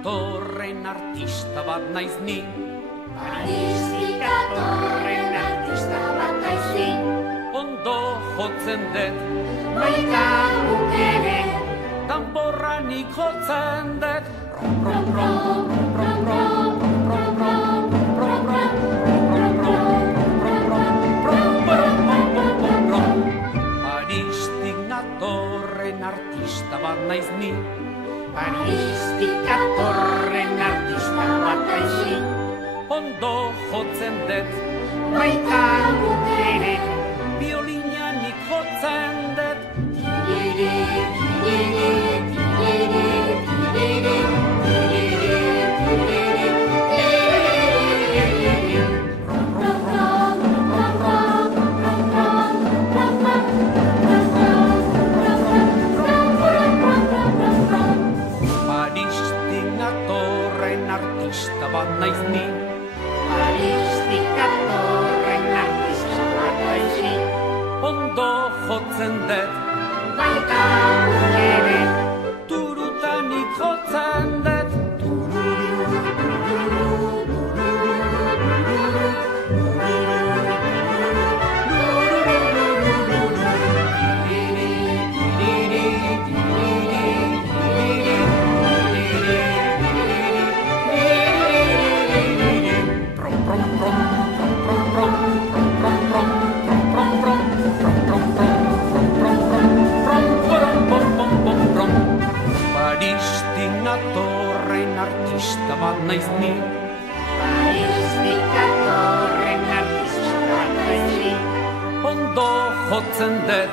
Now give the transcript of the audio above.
datorren artista bat naiz ni. Paristik datorren artista bat naiz ni. Ondo jotzen dut, baita guk ere. Danborra nik jotzen dut. Rom, rom, rom, rom, rom, rom, rom, rom. Paristik natorren artista bat naiz ni. Paristik datorren artista bat naiz ni. Ondo jotzen dut, baita guk ere. biolina nik jotzen dut. Tiriri, tiriri, tiriri, tiriri, tiriri, tiriri, tiriri. Rom, rom, rom, rom, rom, rom, rom, rom, rom. Paristik natorren artista bat naiz ni. Paristik datorren artista bat naiz ni. Ondo jotzen dut, Baita guk ere. turuta nik jotzen dut. Paristik natorren artista bat naiz ni. Paristik datorren artista bat naiz ni. Ondo jotzen dut,